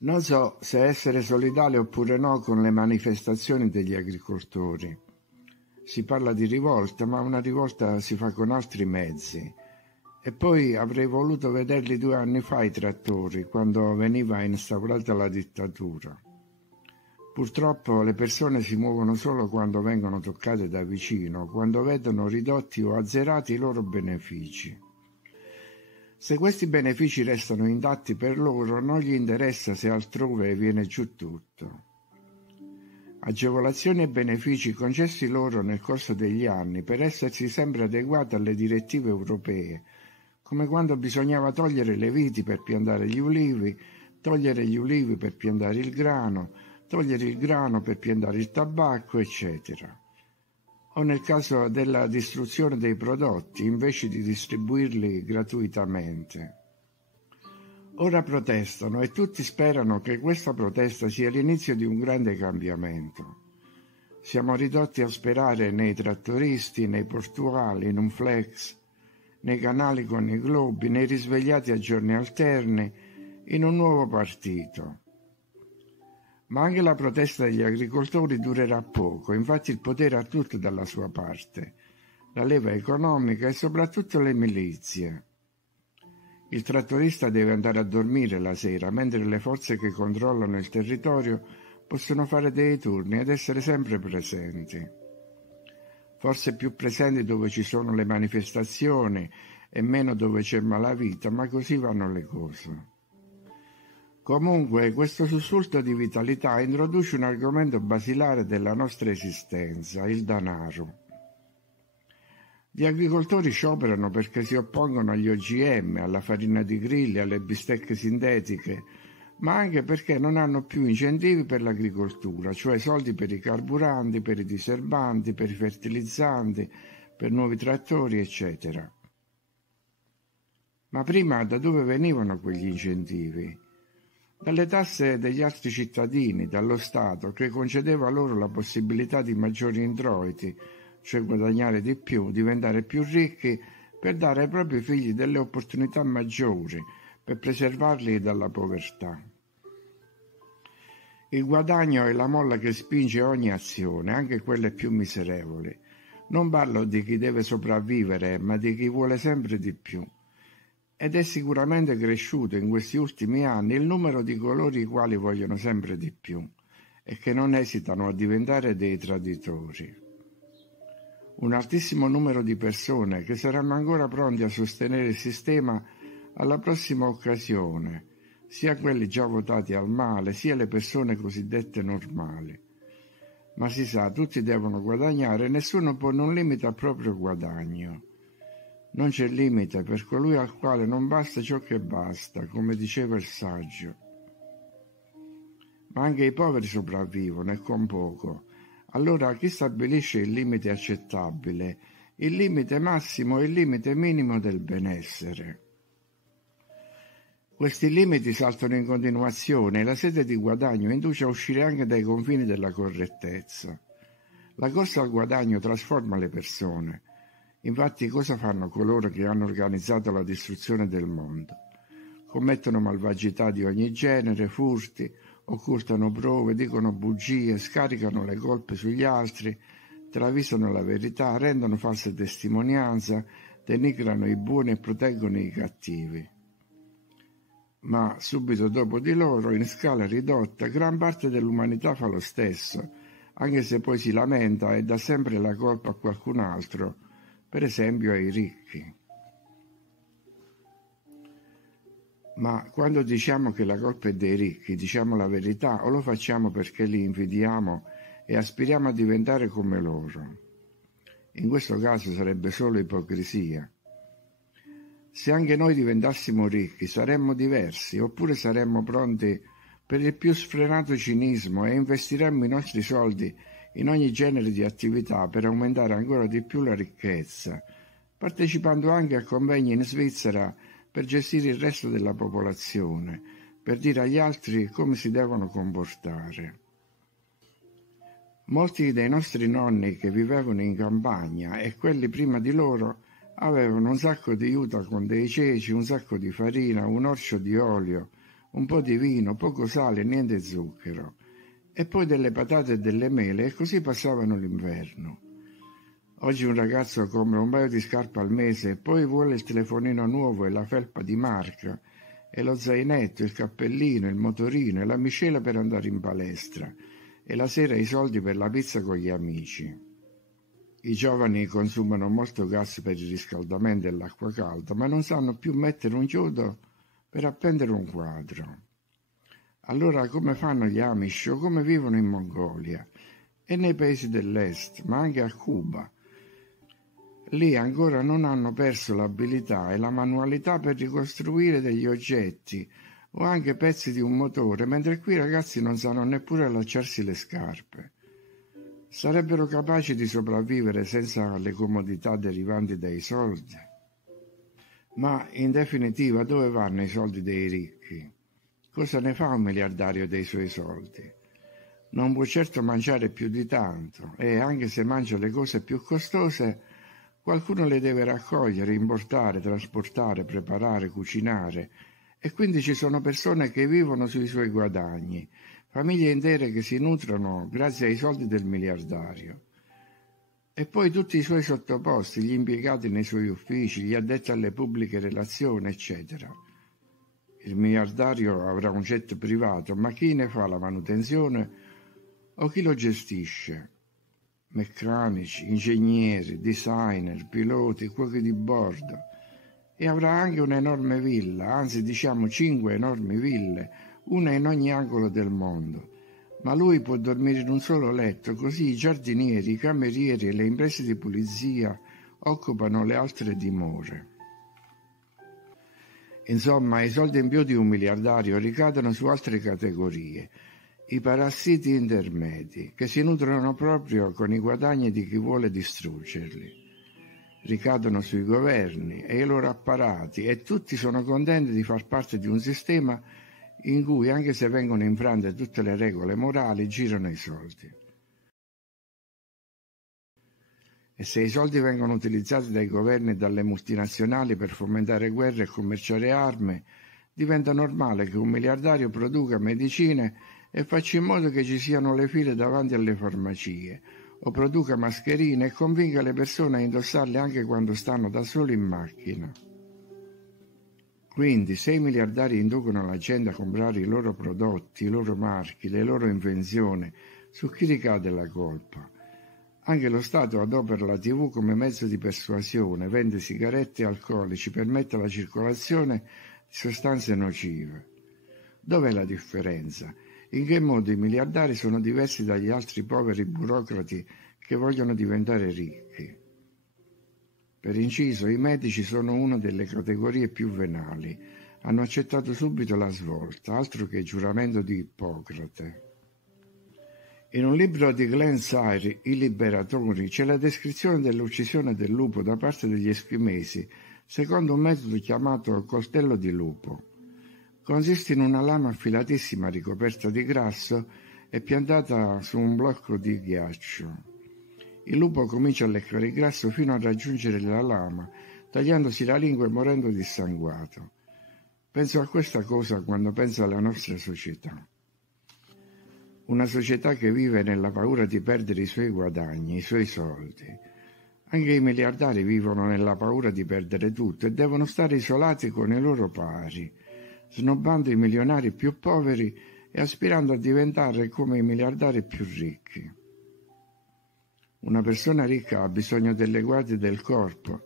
Non so se essere solidale oppure no con le manifestazioni degli agricoltori. Si parla di rivolta, ma una rivolta si fa con altri mezzi. E poi avrei voluto vederli 2 anni fa i trattori, quando veniva instaurata la dittatura. Purtroppo le persone si muovono solo quando vengono toccate da vicino, quando vedono ridotti o azzerati i loro benefici. Se questi benefici restano intatti per loro, non gli interessa se altrove viene giù tutto. Agevolazioni e benefici concessi loro nel corso degli anni per essersi sempre adeguati alle direttive europee, come quando bisognava togliere le viti per piantare gli ulivi, togliere gli ulivi per piantare il grano, togliere il grano per piantare il tabacco, eccetera. O nel caso della distruzione dei prodotti, invece di distribuirli gratuitamente. Ora protestano e tutti sperano che questa protesta sia l'inizio di un grande cambiamento. Siamo ridotti a sperare nei trattoristi, nei portuali, in un flex, nei canali con i globi, nei risvegliati a giorni alterni, in un nuovo partito. Ma anche la protesta degli agricoltori durerà poco, infatti il potere ha tutto dalla sua parte, la leva economica e soprattutto le milizie. Il trattorista deve andare a dormire la sera, mentre le forze che controllano il territorio possono fare dei turni ed essere sempre presenti. Forse più presenti dove ci sono le manifestazioni e meno dove c'è malavita, ma così vanno le cose. Comunque, questo sussulto di vitalità introduce un argomento basilare della nostra esistenza, il denaro. Gli agricoltori scioperano perché si oppongono agli OGM, alla farina di grilli, alle bistecche sintetiche, ma anche perché non hanno più incentivi per l'agricoltura, cioè soldi per i carburanti, per i diserbanti, per i fertilizzanti, per nuovi trattori, eccetera. Ma prima da dove venivano quegli incentivi? Dalle tasse degli altri cittadini, dallo Stato, che concedeva loro la possibilità di maggiori introiti, cioè guadagnare di più, diventare più ricchi, per dare ai propri figli delle opportunità maggiori, per preservarli dalla povertà. Il guadagno è la molla che spinge ogni azione, anche quelle più miserevoli. Non parlo di chi deve sopravvivere, ma di chi vuole sempre di più. Ed è sicuramente cresciuto in questi ultimi anni il numero di coloro i quali vogliono sempre di più e che non esitano a diventare dei traditori. Un altissimo numero di persone che saranno ancora pronti a sostenere il sistema alla prossima occasione, sia quelli già votati al male, sia le persone cosiddette normali. Ma si sa, tutti devono guadagnare e nessuno pone un limite al proprio guadagno. Non c'è limite per colui al quale non basta ciò che basta, come diceva il saggio. Ma anche i poveri sopravvivono e con poco. Allora chi stabilisce il limite accettabile, il limite massimo e il limite minimo del benessere? Questi limiti saltano in continuazione e la sete di guadagno induce a uscire anche dai confini della correttezza. La corsa al guadagno trasforma le persone. Infatti cosa fanno coloro che hanno organizzato la distruzione del mondo? Commettono malvagità di ogni genere, furti, occultano prove, dicono bugie, scaricano le colpe sugli altri, travisano la verità, rendono false testimonianze, denigrano i buoni e proteggono i cattivi. Ma subito dopo di loro, in scala ridotta, gran parte dell'umanità fa lo stesso, anche se poi si lamenta e dà sempre la colpa a qualcun altro, per esempio ai ricchi. Ma quando diciamo che la colpa è dei ricchi, diciamo la verità o lo facciamo perché li invidiamo e aspiriamo a diventare come loro? In questo caso sarebbe solo ipocrisia. Se anche noi diventassimo ricchi saremmo diversi, oppure saremmo pronti per il più sfrenato cinismo e investiremmo i nostri soldi in ogni genere di attività per aumentare ancora di più la ricchezza, partecipando anche a convegni in Svizzera per gestire il resto della popolazione, per dire agli altri come si devono comportare. Molti dei nostri nonni che vivevano in campagna e quelli prima di loro avevano un sacco di juta con dei ceci, un sacco di farina, un orcio di olio, un po' di vino, poco sale, niente zucchero, e poi delle patate e delle mele, e così passavano l'inverno. Oggi un ragazzo compra un paio di scarpe al mese e poi vuole il telefonino nuovo e la felpa di marca, e lo zainetto, il cappellino, il motorino e la miscela per andare in palestra, e la sera i soldi per la pizza con gli amici. I giovani consumano molto gas per il riscaldamento e l'acqua calda, ma non sanno più mettere un chiodo per appendere un quadro. Allora come fanno gli Amish o come vivono in Mongolia e nei paesi dell'est, ma anche a Cuba? Lì ancora non hanno perso l'abilità e la manualità per ricostruire degli oggetti o anche pezzi di un motore, mentre qui i ragazzi non sanno neppure allacciarsi le scarpe. Sarebbero capaci di sopravvivere senza le comodità derivanti dai soldi? Ma in definitiva dove vanno i soldi dei ricchi? Cosa ne fa un miliardario dei suoi soldi? Non può certo mangiare più di tanto e anche se mangia le cose più costose, qualcuno le deve raccogliere, importare, trasportare, preparare, cucinare, e quindi ci sono persone che vivono sui suoi guadagni, famiglie intere che si nutrono grazie ai soldi del miliardario. E poi tutti i suoi sottoposti, gli impiegati nei suoi uffici, gli addetti alle pubbliche relazioni, eccetera. Il miliardario avrà un jet privato, ma chi ne fa la manutenzione o chi lo gestisce? Meccanici, ingegneri, designer, piloti, cuochi di bordo. E avrà anche un'enorme villa, anzi diciamo 5 enormi ville, una in ogni angolo del mondo. Ma lui può dormire in un solo letto, così i giardinieri, i camerieri e le imprese di pulizia occupano le altre dimore. Insomma, i soldi in più di un miliardario ricadono su altre categorie, i parassiti intermedi, che si nutrono proprio con i guadagni di chi vuole distruggerli. Ricadono sui governi e i loro apparati e tutti sono contenti di far parte di un sistema in cui, anche se vengono infrante tutte le regole morali, girano i soldi. E se i soldi vengono utilizzati dai governi e dalle multinazionali per fomentare guerre e commerciare armi, diventa normale che un miliardario produca medicine e faccia in modo che ci siano le file davanti alle farmacie, o produca mascherine e convinca le persone a indossarle anche quando stanno da soli in macchina. Quindi, se i miliardari inducono la gente a comprare i loro prodotti, i loro marchi, le loro invenzioni, su chi ricade la colpa? Anche lo Stato adopera la TV come mezzo di persuasione, vende sigarette e alcolici, permette la circolazione di sostanze nocive. Dov'è la differenza? In che modo i miliardari sono diversi dagli altri poveri burocrati che vogliono diventare ricchi? Per inciso, i medici sono una delle categorie più venali. Hanno accettato subito la svolta, altro che giuramento di Ippocrate. In un libro di Glenn Sayre, I liberatori, c'è la descrizione dell'uccisione del lupo da parte degli eschimesi, secondo un metodo chiamato coltello di lupo. Consiste in una lama affilatissima ricoperta di grasso e piantata su un blocco di ghiaccio. Il lupo comincia a leccare il grasso fino a raggiungere la lama, tagliandosi la lingua e morendo dissanguato. Penso a questa cosa quando penso alla nostra società. Una società che vive nella paura di perdere i suoi guadagni, i suoi soldi. Anche i miliardari vivono nella paura di perdere tutto e devono stare isolati con i loro pari, snobbando i milionari più poveri e aspirando a diventare come i miliardari più ricchi. Una persona ricca ha bisogno delle guardie del corpo,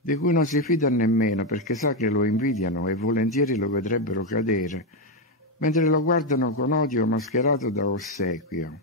di cui non si fida nemmeno perché sa che lo invidiano e volentieri lo vedrebbero cadere, mentre lo guardano con odio mascherato da ossequio.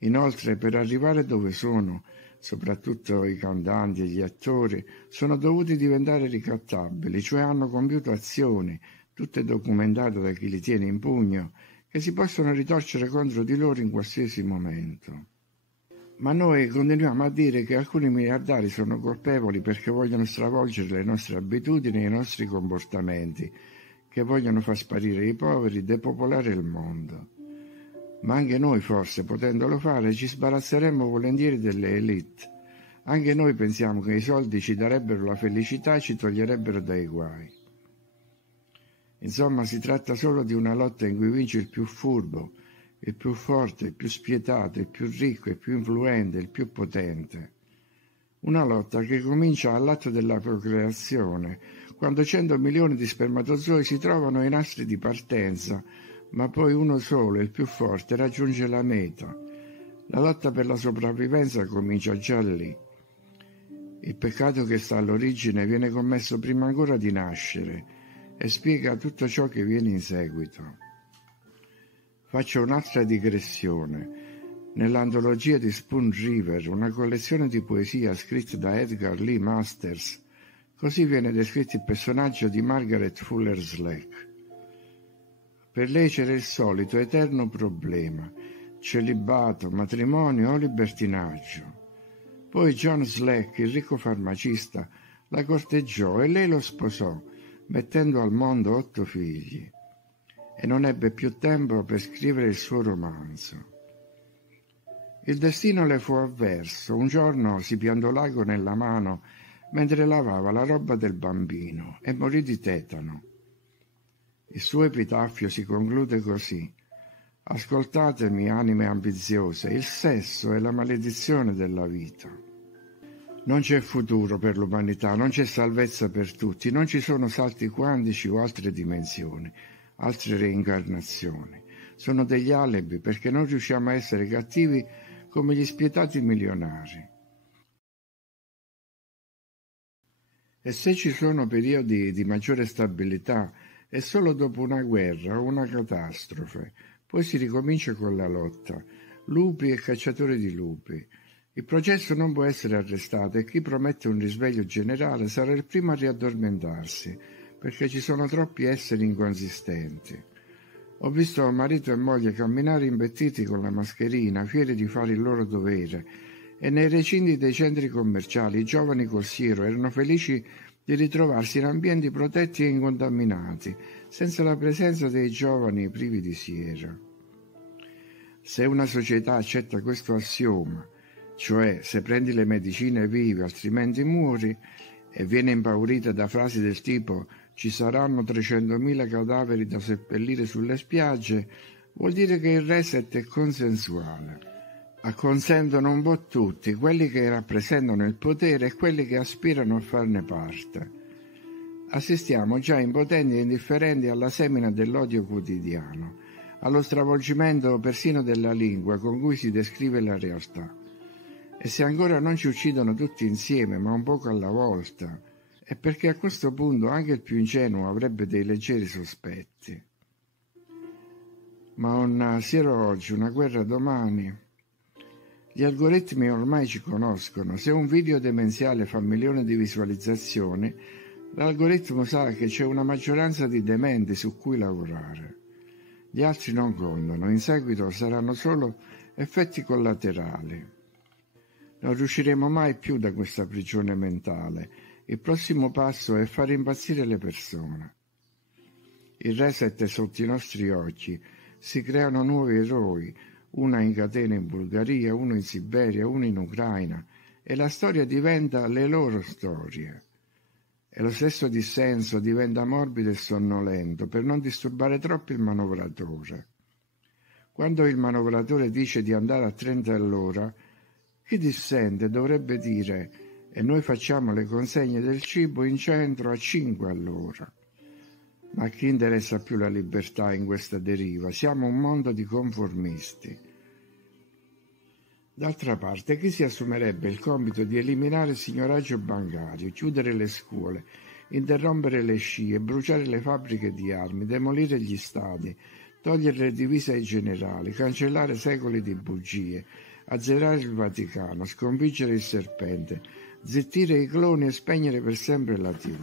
Inoltre, per arrivare dove sono, soprattutto i cantanti e gli attori, sono dovuti diventare ricattabili, cioè hanno compiuto azioni, tutte documentate da chi li tiene in pugno, che si possono ritorcere contro di loro in qualsiasi momento. Ma noi continuiamo a dire che alcuni miliardari sono colpevoli perché vogliono stravolgere le nostre abitudini e i nostri comportamenti, che vogliono far sparire i poveri, depopolare il mondo. Ma anche noi forse, potendolo fare, ci sbarazzeremmo volentieri delle élite. Anche noi pensiamo che i soldi ci darebbero la felicità e ci toglierebbero dai guai. Insomma, si tratta solo di una lotta in cui vince il più furbo, il più forte, il più spietato, il più ricco, il più influente, il più potente. Una lotta che comincia all'atto della procreazione, quando 100 milioni di spermatozoi si trovano ai nastri di partenza, ma poi uno solo, il più forte, raggiunge la meta. La lotta per la sopravvivenza comincia già lì. Il peccato che sta all'origine viene commesso prima ancora di nascere e spiega tutto ciò che viene in seguito. Faccio un'altra digressione. Nell'antologia di Spoon River, una collezione di poesia scritta da Edgar Lee Masters, così viene descritto il personaggio di Margaret Fuller Slack. Per lei c'era il solito eterno problema: celibato, matrimonio o libertinaggio. Poi John Slack, il ricco farmacista, la corteggiò e lei lo sposò, mettendo al mondo 8 figli. E non ebbe più tempo per scrivere il suo romanzo. Il destino le fu avverso. Un giorno si piantò l'ago nella mano mentre lavava la roba del bambino e morì di tetano. Il suo epitaffio si conclude così: ascoltatemi, anime ambiziose, il sesso è la maledizione della vita. Non c'è futuro per l'umanità, non c'è salvezza per tutti, non ci sono salti quantici o altre dimensioni, altre reincarnazioni. Sono degli alibi perché non riusciamo a essere cattivi come gli spietati milionari. E se ci sono periodi di maggiore stabilità, è solo dopo una guerra o una catastrofe. Poi si ricomincia con la lotta. Lupi e cacciatori di lupi. Il processo non può essere arrestato e chi promette un risveglio generale sarà il primo a riaddormentarsi, perché ci sono troppi esseri inconsistenti. Ho visto marito e moglie camminare imbettiti con la mascherina, fieri di fare il loro dovere, e nei recinti dei centri commerciali i giovani col siero erano felici di ritrovarsi in ambienti protetti e incontaminati, senza la presenza dei giovani privi di siero. Se una società accetta questo assioma, cioè se prendi le medicine vivi altrimenti muori, e viene impaurita da frasi del tipo «ci saranno 300.000 cadaveri da seppellire sulle spiagge», vuol dire che il reset è consensuale. Acconsentono un po' tutti, quelli che rappresentano il potere e quelli che aspirano a farne parte. Assistiamo già impotenti e indifferenti alla semina dell'odio quotidiano, allo stravolgimento persino della lingua con cui si descrive la realtà. E se ancora non ci uccidono tutti insieme, ma un poco alla volta, è perché a questo punto anche il più ingenuo avrebbe dei leggeri sospetti. Ma un siero oggi, una guerra domani. Gli algoritmi ormai ci conoscono. Se un video demenziale fa 1 milione di visualizzazioni, l'algoritmo sa che c'è una maggioranza di dementi su cui lavorare. Gli altri non contano, in seguito saranno solo effetti collaterali. Non riusciremo mai più da questa prigione mentale. Il prossimo passo è far impazzire le persone. Il reset è sotto i nostri occhi. Si creano nuovi eroi, una in catena in Bulgaria, uno in Siberia, uno in Ucraina, e la storia diventa le loro storie. E lo stesso dissenso diventa morbido e sonnolento per non disturbare troppo il manovratore. Quando il manovratore dice di andare a 30 all'ora, chi dissente dovrebbe dire «e noi facciamo le consegne del cibo in centro a 5 all'ora». Ma a chi interessa più la libertà in questa deriva? Siamo un mondo di conformisti. D'altra parte, chi si assumerebbe il compito di eliminare il signoraggio bancario, chiudere le scuole, interrompere le scie, bruciare le fabbriche di armi, demolire gli stadi, togliere le divise ai generali, cancellare secoli di bugie, azzerare il Vaticano, sconfiggere il serpente, zittire i cloni e spegnere per sempre la TV?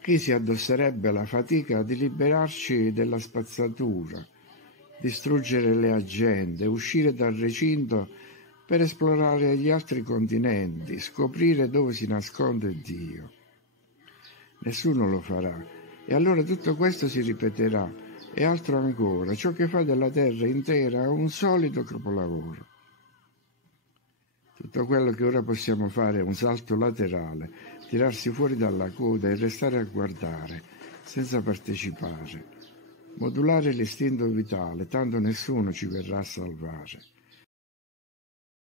Chi si addosserebbe la fatica di liberarci della spazzatura, distruggere le agende, uscire dal recinto per esplorare gli altri continenti, scoprire dove si nasconde Dio? Nessuno lo farà, e allora tutto questo si ripeterà, e altro ancora, ciò che fa della terra intera un solido capolavoro. Tutto quello che ora possiamo fare è un salto laterale, tirarsi fuori dalla coda e restare a guardare, senza partecipare. Modulare l'istinto vitale, tanto nessuno ci verrà a salvare.